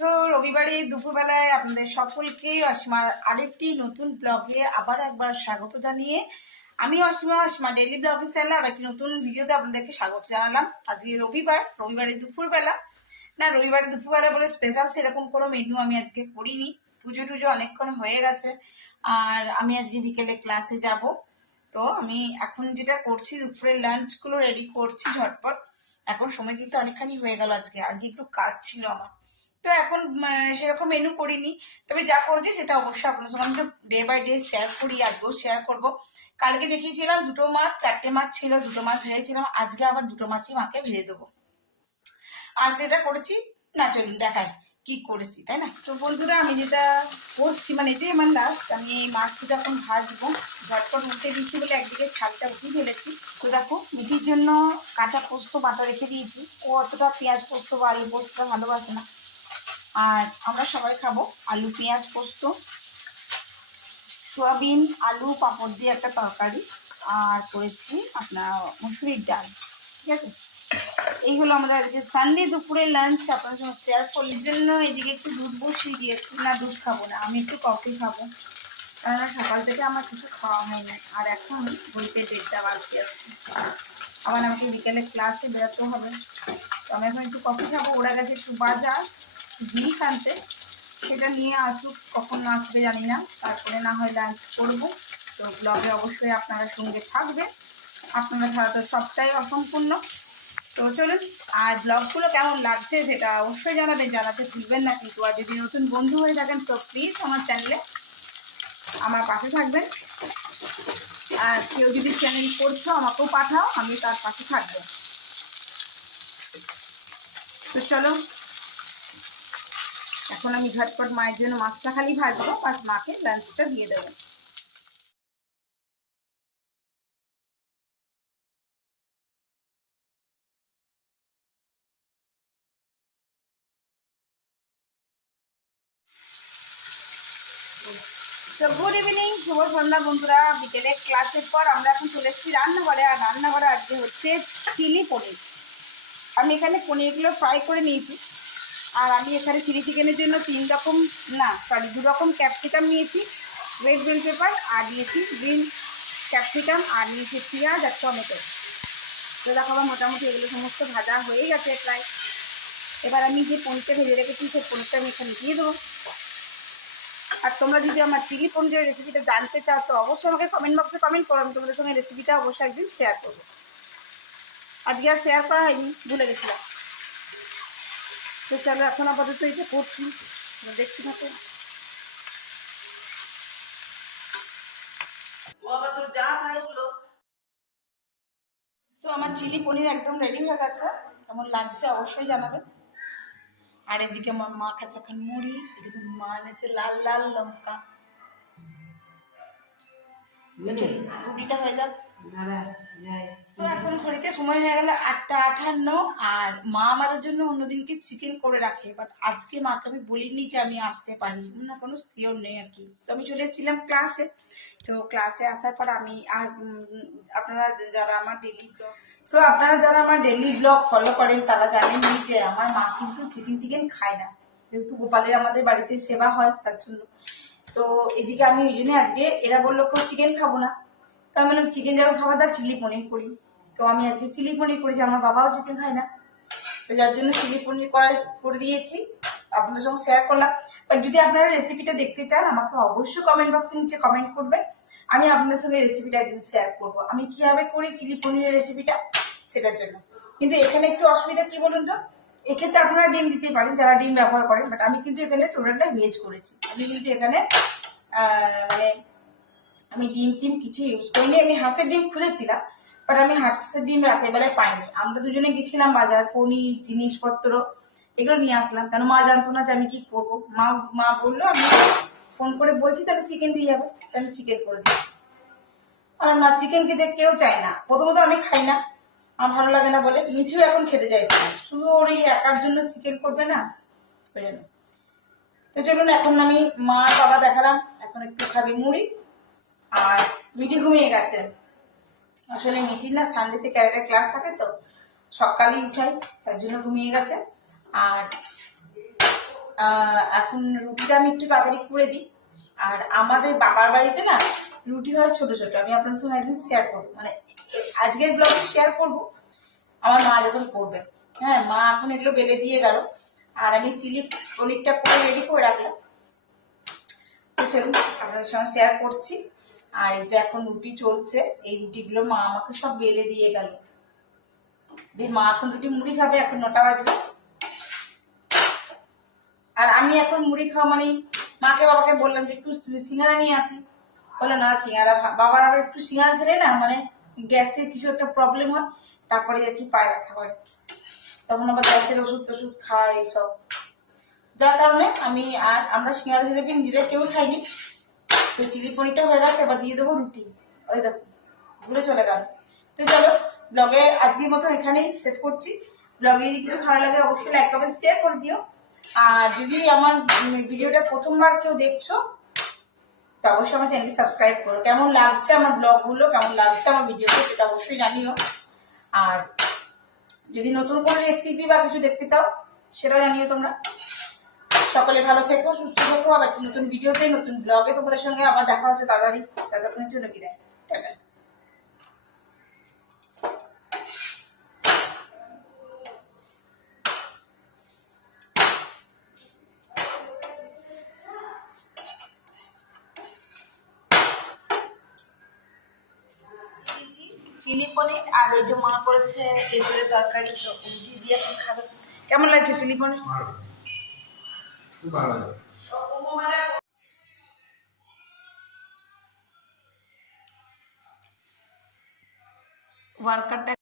So রবিবারে দুপুরবেলায় আপনাদের সকলকে অসীমার আরেকটি নতুন ব্লগে আবার একবার স্বাগত জানিয়ে আমি অসীমা ডেইলি ব্লগিং চ্যানেলে আবার একটি নতুন ভিডিওতে আপনাদেরকে স্বাগত জানালাম। আজকে রবিবারে দুপুরবেলা রবিবারে দুপুরবেলা বলে স্পেশাল সেরকম কোনো মেনু আমি আজকে করিনি। পুজো টুজো অনেকক্ষণ হয়ে গেছে আর আমি আজকে বিকেলে ক্লাসে যাব। তো আমি এখন যেটা করছি দুপুরের লাঞ্চগুলো রেডি করছি ঝটপট। এখন সময় কিন্তু অনেকখানি হয়ে গেল, আজকে একটু কাজ ছিল আমার। তো এখন সেরকম মেনু করিনি, তবে যা করছি সেটা অবশ্যই আপনার সঙ্গে আমি তো ডে বাই ডে শেয়ার করি, আজকেও শেয়ার করব। কালকে দেখিয়েছিলাম 2টো মাছ, 4টে মাছ ছিল, 2টো মাছ ভেজেছিলাম। আজকে আবার 2টো মাছই মাকে ভেজে দেবো। আর যেটা করেছি না চলুন দেখায় কি করেছি, তাই না? তো বন্ধুরা আমি যেটা করছি এটাই আমার লাস্ট। আমি এই মাছটা এখন ভাজবো, ঝটপট উঠে দিচ্ছি বলে একদিকে ছালটা উঠিয়ে ফেলেছি। তো দেখো মিঠির জন্য কাঁচা পোস্ত বাটা রেখে দিয়েছি। ও অতটা পেঁয়াজ পোস্ত বা আলু পোস্তটা ভালোবাসে না, আর আমরা সবাই খাবো আলু পেঁয়াজ পোস্ত, সোয়াবিন আলু পাঁপড় দিয়ে একটা তরকারি, আর করেছি আপনার মুসুরির ডাল। ঠিক আছে, এই হলো আমাদের আজকে সানডে দুপুরের লাঞ্চ। আপনার সঙ্গে শেয়ার করার জন্য এদিকে একটু দুধ বসিয়ে দিয়েছি। না দুধ খাবো না, আমি একটু কফি খাবো, কেননা সকাল থেকে আমার কিছু খাওয়া হয়নি। আর এখন বলতে 1:30 বাজতে যাচ্ছে, আবার আমাকে বিকেলে ক্লাসে বেরোতে হবে। তো আমি এখন একটু কফি খাবো। ওরা গেছে একটু বাজার জিনিস আনতে, সেটা নিয়ে আসুক, কখন আসবে জানি না, তারপরে না হয় লাঞ্চ করবো। তো ব্লগে অবশ্যই আপনারা সঙ্গে থাকবেন, আপনারা ছাড়া তো সবটাই অসম্পূর্ণ। তো চলুন, আর ব্লগগুলো কেমন লাগছে সেটা অবশ্যই জানাবেন, জানাতে ভুলবেন না কিন্তু। আর যদি নতুন বন্ধু হয়ে থাকেন তো প্লিজ আমার চ্যানেলে আমার পাশে থাকবেন। আর কেউ যদি চ্যানেল করছো আমাকেও পাঠাও, আমি তার পাশে থাকবো। তো চলো এখন আমি ঝটপট মায়ের জন্য মাছটা খালি ভাজবো, আর মাকে লাঞ্চটা দিয়ে দেবো। তো গুড ইভিনিং, শুভ সন্ধ্যা বন্ধুরা। বিকেলে ক্লাসের পর আমরা এখন চলে এসেছি রান্নাঘরে। আর রান্নাঘরে আজকে হচ্ছে চিলি পনির। আমি এখানে পনিরগুলো ফ্রাই করে নিয়েছি। আর আমি এখানে চিলি চিকেনের জন্য 2 রকম ক্যাপসিকাম নিয়েছি, রেড বেল পেপার, আর নিয়েছি গ্রিন ক্যাপসিকাম, আর নিয়েছি পেঁয়াজ আর টমেটো। তো দেখো আমার মোটামুটি এগুলো সমস্ত ভাজা হয়ে গেছে প্রায়। এবার আমি যে পনিরটা ভেজে রেখেছি সেই পনিরটা আমি এখানে দিয়ে দেবো। আর তোমরা যদি আমার চিলি পনিরের রেসিপিটা জানতে চাও তো অবশ্যই আমাকে কমেন্ট বক্সে কমেন্ট করো, আমি তোমাদের সঙ্গে রেসিপিটা অবশ্যই একদিন শেয়ার করবো। আজকে আর শেয়ার করা হয়নি, ভুলে গেছিলাম। তো চলো এখন আপাতত এটা করছি, দেখছি না তো। তো আমার চিলি পনির একদম রেডি হয়ে গেছে, কেমন লাগছে অবশ্যই জানাবেন। আর এদিকে আমার মা খাচ্ছে এখন মুড়ি, এদিকে মা এনেছে লাল লাল লঙ্কা। রুটিটা হয়ে যাক। তো এখন ঘড়িতে সময় হয়ে গেল 8টা 58। আর মা আমাদের জন্য অন্যদিনকে চিকেন করে রাখে, বাট আজকে মাকে আমি বলিনি যে আমি আসতে পারি না, কোনো স্থির নেই আর কি। তো আমি চলে এসেছিলাম ক্লাসে। তো ক্লাসে আসার পর আমি আর আপনারা যারা আমার ডেইলি ব্লগ ফলো করেন তারা জানেন যে আমার মা কিন্তু চিকেন টিকেন খায় না, যেহেতু গোপালের আমাদের বাড়িতে সেবা হয় তার জন্য। তো এদিকে আমি ওই জন্য আজকে এরা বললো কেউ চিকেন খাবো না, তার মানে চিকেন যখন খাবার দাও চিলি পনির করি। তো আমি আজকে চিলি পনির করেছি, আমার বাবাও চিকেন খায় না, তো যার জন্য চিলি পনির করে দিয়েছি, আপনাদের সঙ্গে শেয়ার করলাম। বাট যদি আপনারা রেসিপিটা দেখতে চান আমাকে অবশ্যই কমেন্ট বক্সে নিচে কমেন্ট করবেন, আমি আপনাদের সঙ্গে রেসিপিটা একদিন শেয়ার করবো আমি কিভাবে করি চিলি পনিরের রেসিপিটা, সেটার জন্য। কিন্তু এখানে একটু অসুবিধা কি বলুন তো, এক্ষেত্রে আপনারা ডিম দিতে পারেন যারা ডিম ব্যবহার করেন, বাট আমি কিন্তু এখানে টোটালটা ভেজ করেছি। আমি কিন্তু এখানে আমি ডিম কিছু ইউজ করিনি। আমি হাঁসের ডিম খুলেছিলাম, বাট আমি হাঁসের ডিম রাতের বেলায় পাইনি। আমরা দুজনে গেছিলাম বাজার, পনির জিনিসপত্র এগুলো নিয়ে আসলাম, কেন মা জানতো না যে আমি কি করবো। মা বললো, আমি ফোন করে বলছি তাহলে চিকেন দিয়ে যাবে, তাহলে চিকেন করে দিচ্ছি। আর না, চিকেন খেতে কেউ চায় না, প্রথমত আমি খাই না, আমার ভালো লাগে না বলে। মিঠিও এখন খেতে চাইছে না, শুধু ওর এই একার জন্য চিকেন করবে না ওই জন্য। তো চলুন এখন আমি মা বাবা দেখালাম, এখন একটু খাবি মুড়ি। আর মিঠি ঘুমিয়ে গেছে, আসলে মিঠির না সানডেতে ক্যারেক্টার ক্লাস থাকে তো সকালেই উঠাই, তার জন্য ঘুমিয়ে গেছে। আর এখন রুটিটা আমি একটু তাড়াতাড়ি করে দিই। আর আমাদের বাবার বাড়িতে না রুটি হয় ছোট ছোট, আমি আপনাদের সঙ্গে একদিন শেয়ার করবো, মানে আজকের ব্লগে শেয়ার করবো আমার মা যখন করবে। হ্যাঁ, মা এখন এগুলো বেলে দিয়ে গেল, আর আমি চিলি পনিরটা করে রেডি করে রাখলাম। তো চলুন আপনাদের সঙ্গে শেয়ার করছি। আর এই যে এখন রুটি চলছে, এই রুটিগুলো মা আমাকে সব বেলে দিয়ে গেল। দিয়ে মা এখন রুটি মুড়ি খাবে, এখন 9টা বাজে। আর আমি এখন মুড়ি খাওয়া মানে মাকে বাবাকে বললাম যে একটু সিঙ্গারা নিয়ে আসি, বললো না সিঙ্গারা, বাবার আবার একটু সিঙ্গারা খেলে না মানে গ্যাসের কিছু একটা প্রবলেম হয়, তারপরে আর কি পায়ে ব্যথা করে, তখন আবার গ্যাসের ওষুধ টষুধ খায় এইসব, যার কারণে আমি আর আমরা সিঙ্গারা জিলেবি নিজেরা কেউ খাইনি। তো চিলি পনিরটা হয়ে গেছে, এবার দিয়ে দেবো রুটি। ওই দেখো ঘুরে চলে গেল। তো চলো ব্লগে আজকের মতো এখানেই শেষ করছি। ব্লগে যদি কিছু ভালো লাগে অবশ্যই লাইক কমেন্ট শেয়ার করে দিও। আর যদি আমার ভিডিওটা প্রথমবার কেউ দেখছো তো অবশ্যই আমার চ্যানেলটি সাবস্ক্রাইব করো। কেমন লাগছে আমার ব্লগগুলো, কেমন লাগছে আমার ভিডিওগুলো সেটা অবশ্যই জানিও। আর যদি নতুন কোনো রেসিপি বা কিছু দেখতে চাও সেটাও জানিও তোমরা। সকলে ভালো থেকো, সুস্থ থেকো, আবার নতুন ভিডিওতে নতুন ব্লগে তোমাদের সঙ্গে আবার দেখা হচ্ছে তাড়াতাড়ি। ততক্ষণের জন্য বিদায়, টাটা। চিলি পনির আর ওই যে মা করেছে এঁচড়ের তরকারি, তো রুটি দিয়ে এখন খাবে। কেমন লাগছে চিলি পনির? ওয়ার্কারটা